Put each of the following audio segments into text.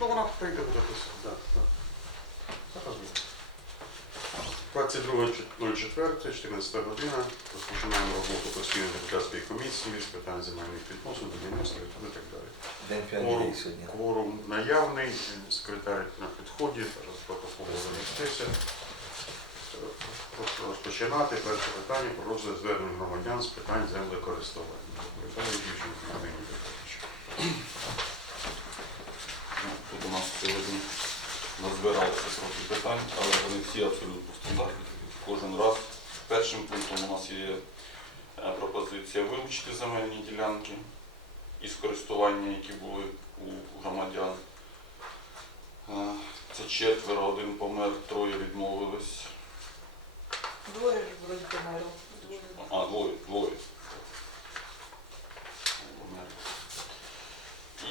Ну вона прийде буде писати, так. так. Заказуй. 22.04, 14 година. Розпочинаємо роботу постійної депутатської комісії з питань земельних відносин, будівництва і так далі. День Кворум, сьогодні. кворум наявний, секретар на підході, зараз протокол занестися. Прошу розпочинати. Перше питання про розгляд звернень громадян з питань землекористування. Доповідає Дівченко Євгеній Петрович. Ну, Тут у нас сьогодні назбиралося трохи питань, але вони всі абсолютно стандартні. Кожен раз першим пунктом у нас є е, пропозиція вилучити земельні ділянки із користування, які були у громадян. Е, Це четверо, один помер, троє відмовились. Двоє вроді померло. А, двоє, двоє.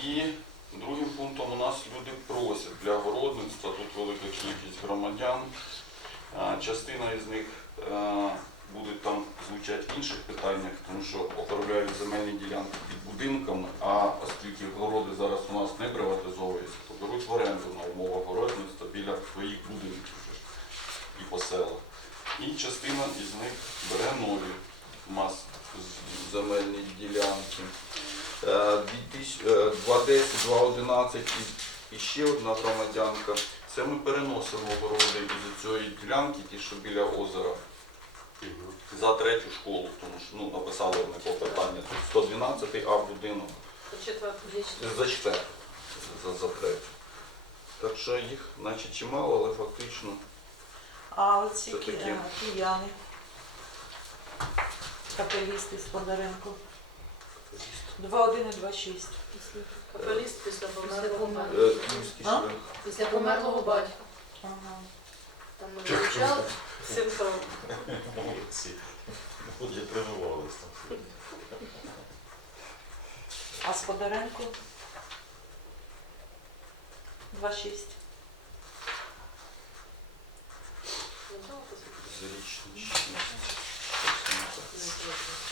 І другим пунктом у нас люди просять для городництва, тут велика кількість громадян. Частина із них буде там звучати в інших питаннях, тому що оформляють земельні ділянки під будинками, а оскільки городи зараз у нас не приватизовуються, то беруть в оренду на умовах городництва біля своїх будинків і по селах. І частина із них бере нові з- земельні ділянки. Е, 2000, е, 2.10, 2.11 і, ще одна громадянка. Це ми переносимо городи із цієї ділянки, ті, що біля озера, за третю школу, тому що ну, написали вони клопотання. Тут 112 А будинок за четверту, за, за третю. Так що їх, наче чимало, але фактично А оці ки- такі. е, кияни, капелісти з Подаренко. 2,1 і 2,6. Капеліст після померлого е, батька. київський А? шлях. Після померлого батька. Ага. Там не вивчали синхрон. Молодці. Буде тренувалися там. А з Подаренко? 2,6. Зарічний шість. Щось не так.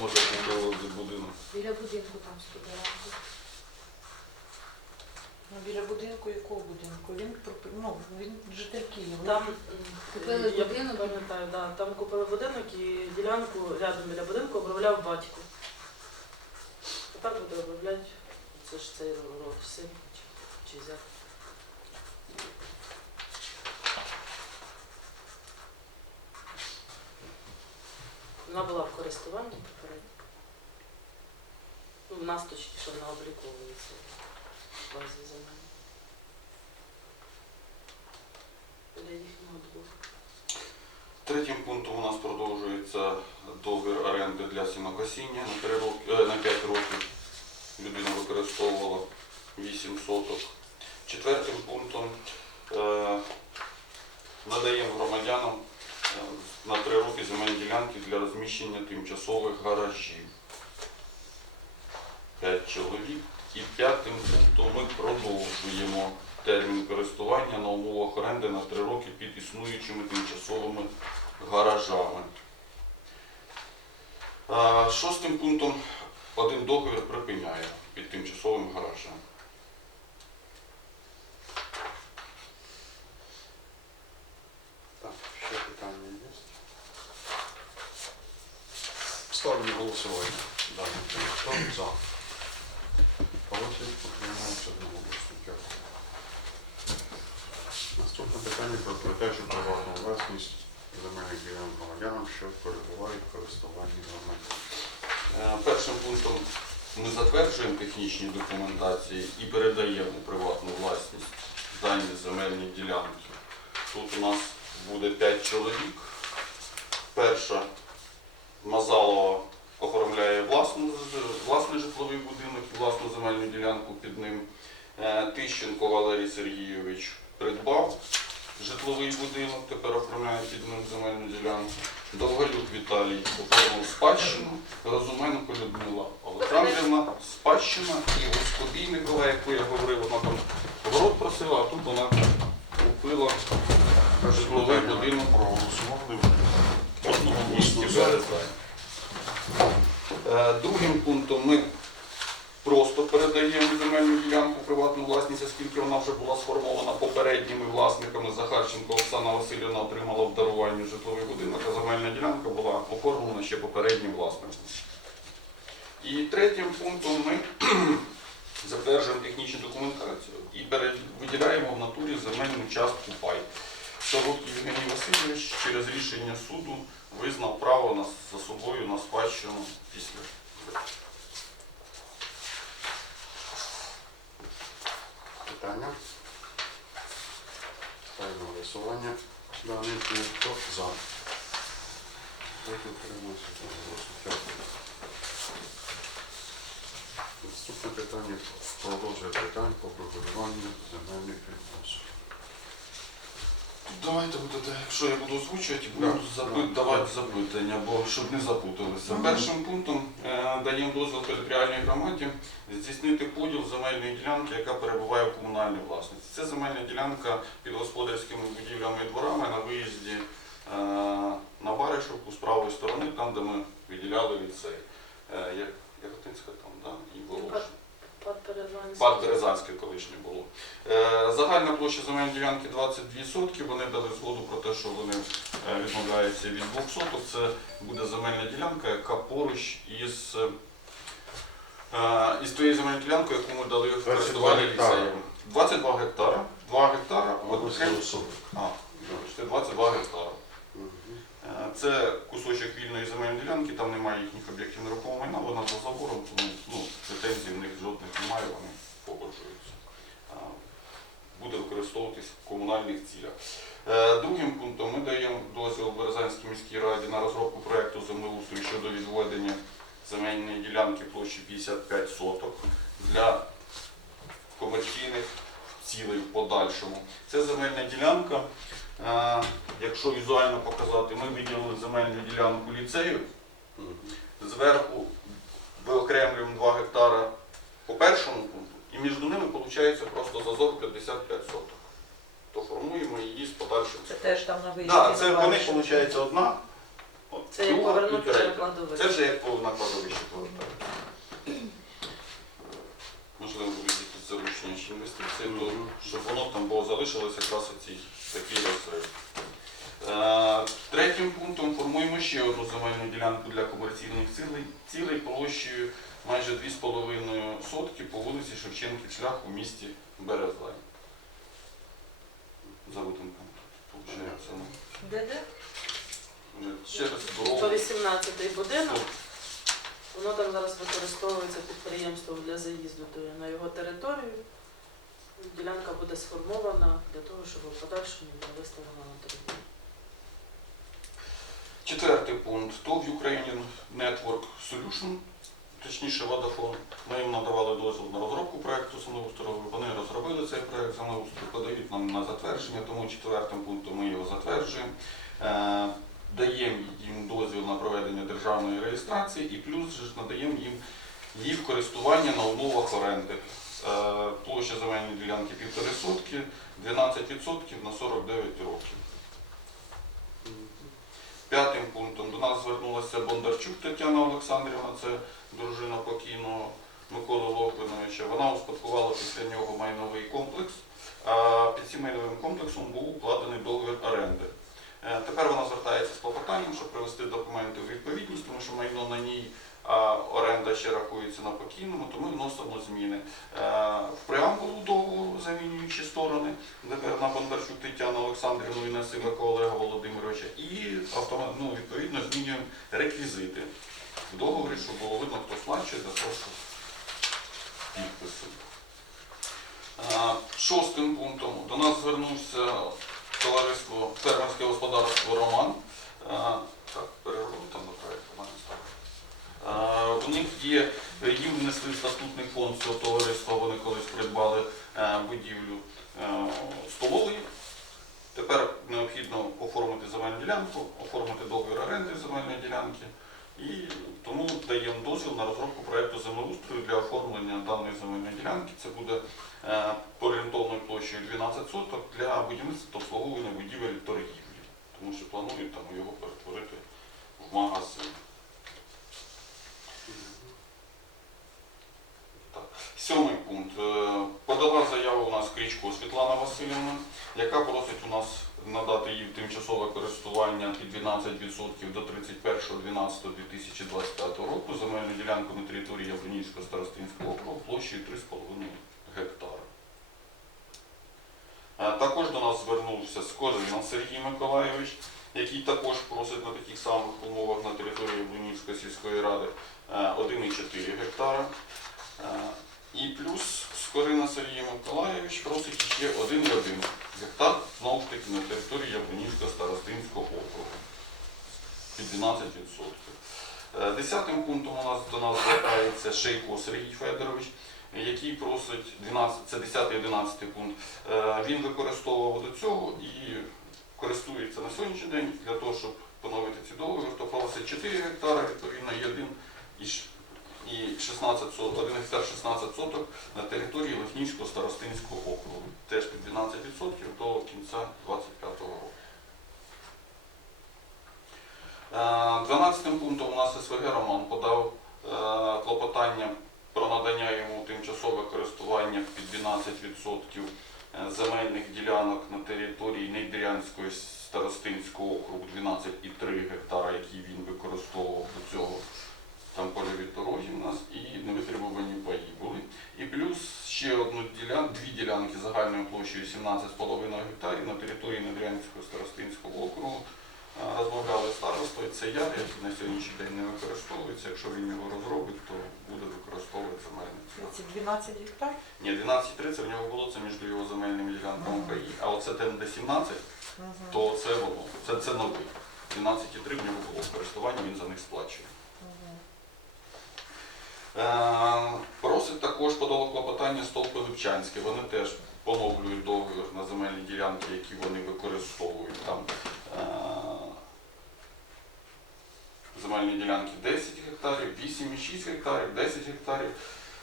Може купили будинок. Біля будинку там сподівається. Ну, біля будинку якого будинку? Він, пропи- ну, він житель Києва. Там Купили я будинок? пам'ятаю, да, там купили будинок і ділянку рядом біля будинку обробляв батько. А так буде обробляти, це ж цей род син чи, чи зять. Вона була в користуванні нас точніше вона обліковується в базі земель. Біля їхнього двору. Третім пунктом у нас продовжується договір оренди для сінокосіння на, 3 роки, е, на 5 років. Людина використовувала 8 соток. Четвертим пунктом е, надаємо громадянам е, на 3 роки земельні ділянки для розміщення тимчасових гаражів. 5 чоловік. І п'ятим пунктом ми продовжуємо термін користування на умовах оренди на 3 роки під існуючими тимчасовими гаражами. Шостим пунктом один договір припиняє під тимчасовим гаражем. Так, ще питання є? Ставлю на голосування. Даний пункт. Хто за? Проти? Утримуємося одноголосно. Дякую. Наступне питання про передачу приватну власність земельних ділянок громадянам, що перебувають в користуванні громадян. Е, Першим пунктом ми затверджуємо технічні документації і передаємо у приватну власність дані земельні ділянки. Тут у нас буде 5 чоловік. Перша Мазалова оформляє власну, власний житловий будинок і власну земельну ділянку під ним. Е, Тищенко Валерій Сергійович придбав житловий будинок, тепер оформляє під ним земельну ділянку. Довгалюк Віталій оформив спадщину, Розуменко Людмила Олександрівна, спадщина і Господій Микола, яку я говорив, вона там город просила, а тут вона купила житловий будинок. Е, Другим пунктом ми просто передаємо земельну ділянку приватну власність, оскільки вона вже була сформована попередніми власниками. Захарченко Оксана Васильівна отримала в даруванні житловий будинок, а земельна ділянка була оформлена ще попереднім власником. І третім пунктом ми затверджуємо технічну документацію і виділяємо в натурі земельну частку пай. Сорок Євгеній Васильович через рішення суду визнав право за собою на спадщину після. Питання? Ставимо голосування. Даний пункт. Хто за? Наступне питання продовжує питання по врегулюванню земельних відносин. Давайте будете, якщо я буду озвучувати, буду запит, да, давати да. запитання, бо щоб не запуталися. Першим пунктом е, даємо дозвіл територіальній громаді здійснити поділ земельної ділянки, яка перебуває в комунальній власності. Це земельна ділянка під господарськими будівлями і дворами на виїзді е, на Баришівку з правої сторони, там, де ми виділяли ліцей. Е, Яготинська там, да, і Волошин. Пад Березанський. Парк колишнє було. Е, загальна площа земельної ділянки 22 сотки. Вони дали згоду про те, що вони е, відмовляються від 2 соток. Це буде земельна ділянка, яка поруч із, е, із тією земельною ділянкою, яку ми дали в 22 користування ліцею. 22 гектара. 2 гектара. Одну окрем- сорок. А, вибачте, 22 гектара. Е, Це кусочок вільної земельної ділянки, там немає їхніх об'єктів нерухомого майна, вона за забором, тому ну, претензій в них жодних немає, вони погоджуються. Е, Буде використовуватись в комунальних цілях. Е, Другим пунктом ми даємо дозвіл Березанській міській раді на розробку проєкту землеустрою щодо відведення земельної ділянки площі 55 соток для комерційних цілей в подальшому. Це земельна ділянка. Якщо візуально показати, ми виділили земельну ділянку ліцею. Зверху виокремлюємо 2 гектара по першому пункту, і між ними виходить просто зазор 55 соток. То формуємо її з подальшим. Це теж там на виїзді. Так, це вони, виходить, одна. от Це як повернути на кладовище. Це вже як по- на кладовище повертає. Можливо, будуть якісь залучення чи інвестиції, то щоб воно там було залишилось якраз оці такий розрив. Е, Третім пунктом формуємо ще одну земельну ділянку для комерційних цілей, цілей площею майже 2,5 сотки по вулиці Шевченків шлях у місті Березлань. За будинком. Ну, Де де? Через По дорогу. 18-й будинок. Воно там зараз використовується підприємством для заїзду на його територію. Ділянка буде сформована для того, щоб у подальшому була виставлена на торгівлю. Четвертий пункт. ТОВ Ukrainian Network Solution, точніше Vodafone. Ми їм надавали дозвіл на розробку проєкту землеустрою. Вони розробили цей проєкт землеустрою, подають нам на затвердження, тому четвертим пунктом ми його затверджуємо. Е, Даємо їм дозвіл на проведення державної реєстрації і плюс ж надаємо їм в користування на умовах оренди. Е, Площа земельної ділянки півтори сотки, 12% на 49 років. П'ятим пунктом до нас звернулася Бондарчук Тетяна Олександрівна, це дружина покійного Миколи Логвиновича. Вона успадкувала після нього майновий комплекс, а під цим майновим комплексом був укладений договір оренди. Е, Тепер вона звертається з клопотанням, щоб привести документи у відповідність, тому що майно на ній, оренда ще рахується на покійному, то ми вносимо зміни. Е, В преамбулу договору замінюючи сторони, на Бондарчук Тетяну Олександрівну і на Сивака Олега Володимировича, і ну, відповідно змінюємо реквізити в договорі, щоб було видно, хто сплачує за просто підписи. Е, Шостим пунктом до нас звернувся товариство фермерське господарство Роман. Е, Так, переробимо там на проєкт Роман ставив. Е, У них є, їм внесли статутний фонд цього товариства, вони колись придбали е, будівлю е, столової. Тепер необхідно оформити земельну ділянку, оформити договір оренди земельної ділянки. І тому даємо дозвіл на розробку проєкту землеустрою для оформлення даної даної земельної ділянки. Це буде е, орієнтовною площею 12 соток для будівництва та обслуговування будівель торгівлі. Тому що планують там його перетворити в магазин. Так. Сьомий пункт. Е, Подала заяву у нас Крічко Світлана Васильівна, яка просить у нас надати їй тимчасове користування під 12% до 31.12.2025 року земельну ділянку на території Яблонівського старостинського округу площею 3,5 гектара. Е, Також до нас звернувся Скорина Сергій Миколайович, який також просить на таких самих умовах на території Яблонівської сільської ради е, 1,4 гектара. І плюс Скорина Сергій Миколайович просить ще 1,1 гектар, знову таки, на території Яблонівського старостинського округу під 12%. Е, Десятим пунктом у нас до нас звертається Шейко Сергій Федорович, який просить 12, це 10-11 пункт. Е, Він використовував до цього і користується на сьогоднішній день для того, щоб поновити ці договір, то просить 4 гектари, відповідно, і 1 і і 16 соток, 1 гектар 16 соток на території Лихнівського старостинського округу. Теж під 12% до кінця 2025 року. Е, 12 пунктом у нас СВГ Роман подав е, клопотання про надання йому тимчасове користування під 12% е, земельних ділянок на території Нейдрянського старостинського округу 12,3 гектара, які він використовував до цього. Там польові дороги у нас і невитребувані паї були. І плюс ще одну ділян, дві ділянки загальною площею 17,5 гектарів на території Недрянського старостинського округу. Розмовляли старостою, це яр, який на сьогоднішній день не використовується. Якщо він його розробить, то буде використовувати земельний ділянки. Ці 12 гектар. Ні, 12,30 в нього було це між його земельними ділянками паї, а оце там, де 17, то це воно. Це, це новий. 12,3 в нього було в користуванні, він за них сплачує. Е, Просить також подало клопотання Столпи Липчанське. Вони теж поновлюють договір на земельні ділянки, які вони використовують. Там е, земельні ділянки 10 гектарів, 8,6 гектарів, 10 гектарів,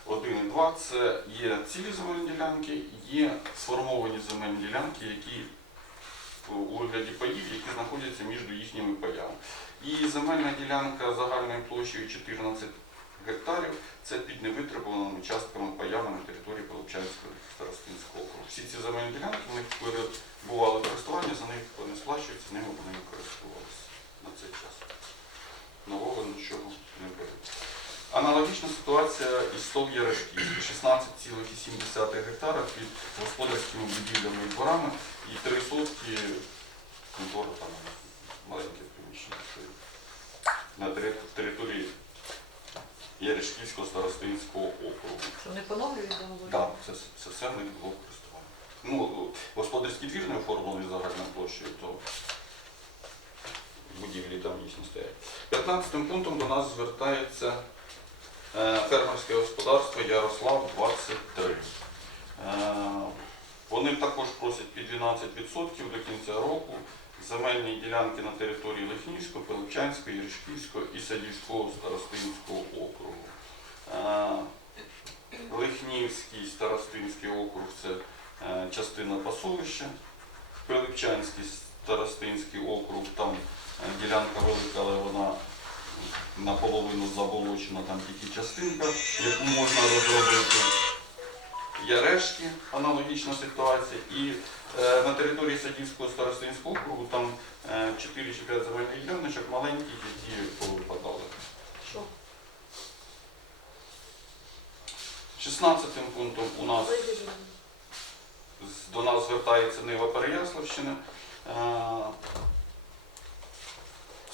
1,2 це є цілі земельні ділянки, є сформовані земельні ділянки, які у вигляді паїв, які знаходяться між їхніми паями. І земельна ділянка загальною площею 14 гектарів це під невитребуваними частками паями на території Половчанського старостинського округу. Всі ці земельні ділянки в них перебували користування, за них вони сплачуються, ними вони не користувалися на цей час. Нового нічого не беруть. Аналогічна ситуація із СТОВ Ярешківський, 16,7 гектара під господарськими будівлями і дворами і 3 сотки контора там маленьке приміщення на території Ярешківського старостинського округу. Що не поновлюють договор? Так, це, це все них було користування. Ну, господарський двір не оформлений загальною площею, то будівлі там дійсно стоять. 15 пунктом до нас звертається е, фермерське господарство Ярослав 23. Е, Вони також просять під 12% до кінця року земельні ділянки на території Лихнівського, Пилипчанського, Єришківського і Садівського старостинського округу. Е, Лихнівський старостинський округ це е, частина пасовища, Пилипчанський старостинський округ, там е, ділянка велика, але вона наполовину заболочена, там тільки частинка, яку можна розробити. Ярешки, аналогічна ситуація. І на території Садівського старостинського округу там е, 4 чи 5 земельних діляночок маленькі, які повипадали. Що? 16 пунктом у нас до нас звертається Нива Переяславщини.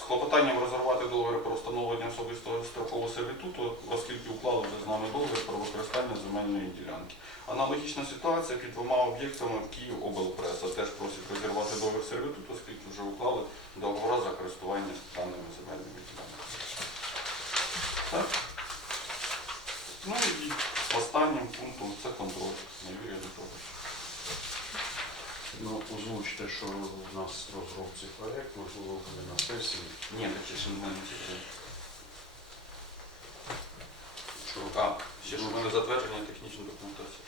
З клопотанням розірвати договір про встановлення особистого строкового сервітуту, оскільки уклали з нами договір про використання земельної ділянки. Аналогічна ситуація під двома об'єктами в Київ облпреса. Теж просять розірвати договір сервітуту, оскільки вже уклали договори за користування даними земельними ділянками. Так. Ну і останнім пунктом це контроль на Юрія Дмитровича. Ну, озвучте, що у нас в розробці проєкт, можливо, буде на сесії. Ні, таке ще цікаво. Що А, ще що в мене затвердження технічної документації.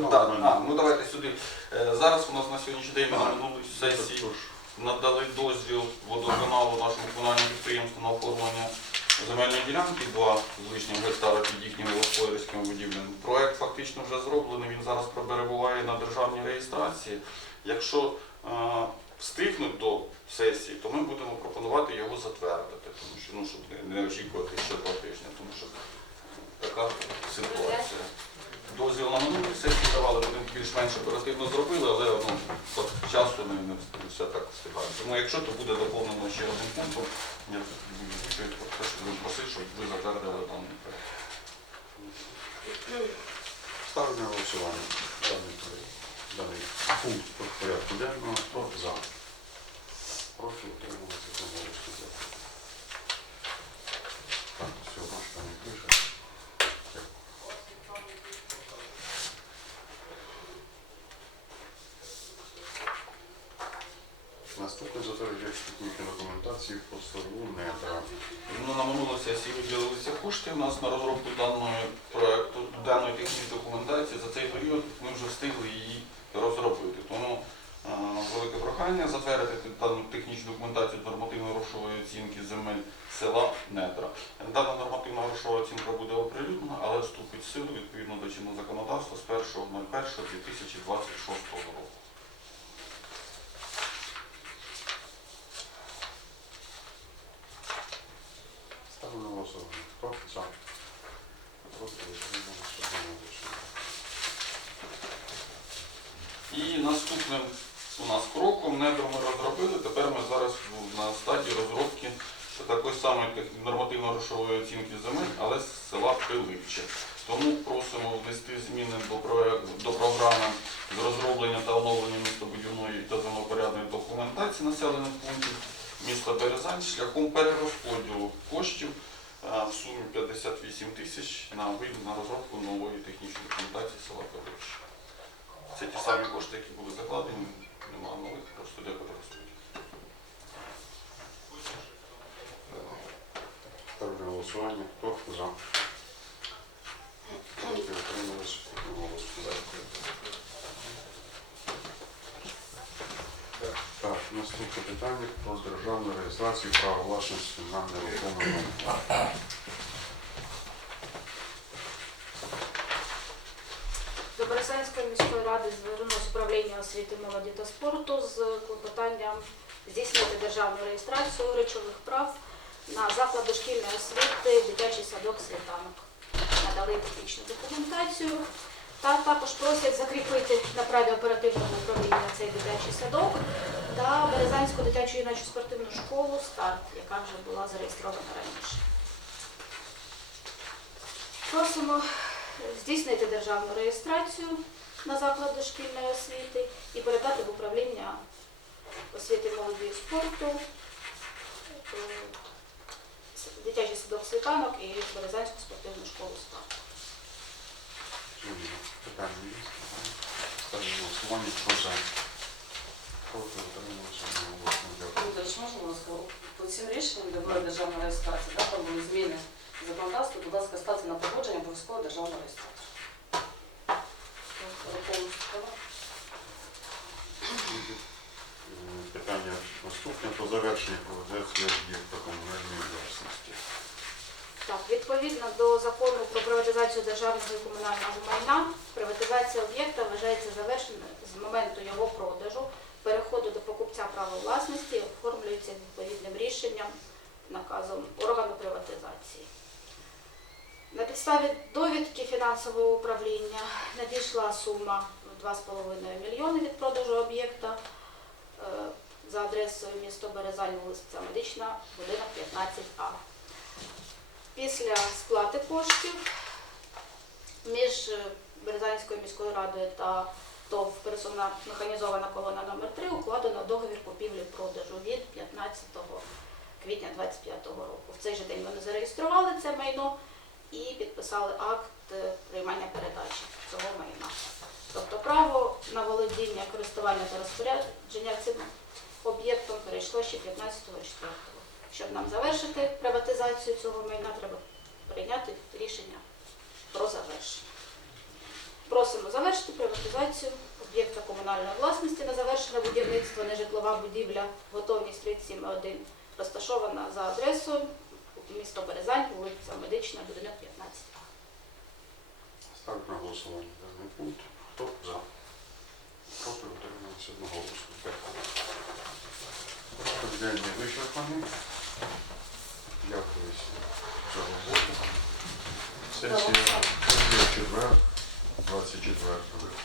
Ну, Е, так, нормально. ну давайте сюди. Е, зараз у нас на сьогоднішній день ми на минулій сесії надали дозвіл водоканалу нашому комунальному підприємству на оформлення земельної ділянки 2 з лишнім гектара під їхніми господарськими будівлями. Проект фактично вже зроблений, він зараз перебуває на державній реєстрації. Якщо е, встигнуть до сесії, то ми будемо пропонувати його затвердити, тому що ну, щоб не очікувати ще два тижні, тому що така ситуація. Дозвіл на минулій сесії давали, вони більш-менш оперативно зробили, але ну, по часу не, не все так встигає. Тому якщо то буде доповнено ще одним пунктом, я відповідь про те, що буду просити, щоб ви затвердили даний проект. Ставлю на голосування даний, проект- даний пункт порядку денного. Хто за? Прошу утримуватися за голосу. Дякую. Так, все, наш там не пише. Наступне затверджує технічної документації по селу Недра. Ну, на минулій сесії виділилися кошти у нас на розробку даної проекту, даної технічної документації. За цей період ми вже встигли її розробити. Тому е, велике прохання затвердити дану технічну документацію з нормативної грошової оцінки земель села Недра. Дана нормативна грошова оцінка буде оприлюднена, але вступить в силу відповідно до чинного законодавства з 1.01.2026 року. Ставлю на голосування. Хто за? Проти. І наступним у нас кроком недро ми розробили. Тепер ми зараз на стадії розробки такої самої нормативно-грошової оцінки земель, але з села Пилипче. Тому просимо внести зміни до, програми з розроблення та оновлення містобудівної та землепорядної документації населених пунктів міста Березань шляхом перерозподілу коштів в сумі 58 тисяч на на розробку нової технічної документації села Пилипче. Це ті самі кошти, які були закладені, немає нових, просто де перерозподіл. Ставлю голосування. Хто за? Дякую. Так, наступне питання про державну реєстрацію права власності на нерухоме майно. До Березанської міської ради звернулося управління освіти, молоді та спорту з клопотанням здійснити державну реєстрацію речових прав на заклад дошкільної освіти дитячий садок світанок. Надали технічну документацію та також просять закріпити на праві оперативного управління цей дитячий садок та Березанську дитячу юночу спортивну школу старт, яка вже була зареєстрована раніше. Просимо здійснити державну реєстрацію на заклад дошкільної освіти і передати в управління освіти молоді і спорту, е, дитячий садок світанок і Березанську спортивну школу «Старт». Питання є? Ставлю на голосування. Хто за? Проти утримуватися голосу. Дякую. Володимирович, можна у по цим рішенням, де була державна реєстрація, да, там були зміни законодавства, будь ласка, ставте на погодження обов'язково державну реєстрацію. Права. Е, Питання наступне про завершення приватизації об'єкта комунальної власності. Так, відповідно до закону про приватизацію державного і комунального майна, приватизація об'єкта вважається завершеною з моменту його продажу, переходу до покупця права власності оформлюється відповідним рішенням, наказом органу приватизації. На підставі довідки фінансового управління надійшла сума в 2,5 мільйони від продажу об'єкта е, за адресою місто Березань, вулиця Медична, будинок 15А. Після сплати коштів між е, Березанською міською радою та ТОВ пересувна механізована колона номер 3 укладено договір купівлі-продажу від 15 квітня 2025 року. В цей же день вони зареєстрували це майно і підписали акт е, приймання передачі цього майна. Тобто право на володіння, користування та розпорядження цим об'єктом перейшло ще 15.04. Щоб нам завершити приватизацію цього майна, треба прийняти рішення про завершення. Просимо завершити приватизацію об'єкта комунальної власності на завершене будівництво нежитлова будівля, готовність 37.1, розташована за адресою місто Березань, вулиця Медична, будинок 15. Ставлю на голосування даний пункт. Хто за? Проти утрималися одноголосно. Дякую. Порядок денний вичерпаний. Дякую всім за роботу. Сесія сесія четвер, 24 липня.